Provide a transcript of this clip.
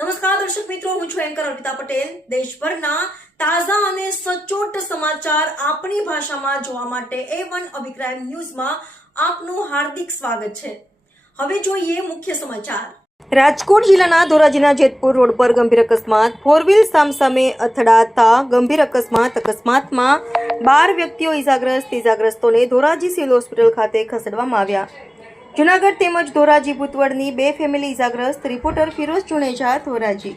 નમસ્કાર, દર્શક મિત્રો, હું છું એન્કર અર્પિતા પટેલ. દેશભરના તાજા અને સચોટ સમાચાર આપણી ભાષામાં જોવા માટે એ વન અભિપ્રાય ન્યૂઝમાં આપનું હાર્દિક સ્વાગત છે. હવે જોઈએ મુખ્ય સમાચાર. રાજકોટ જિલ્લાના ધોરાજીના જેતપુર રોડ પર ગંભીર અકસ્માત. ફોર વ્હીલ સામસામે અથડાતા ગંભીર અકસ્માત. અકસ્માતમાં બાર વ્યક્તિઓ ઇજાગ્રસ્ત ઇજાગ્રસ્તોને ધોરાજી સિવિલ હોસ્પિટલ ખાતે ખસેડવામાં આવ્યા. જુનાગઢ તેમજ ધોરાજી ભૂતવડની બે ફેમિલી ઇજાગ્રસ્ત. રિપોર્ટર ફિરોઝ જુનેજા ધોરાજી.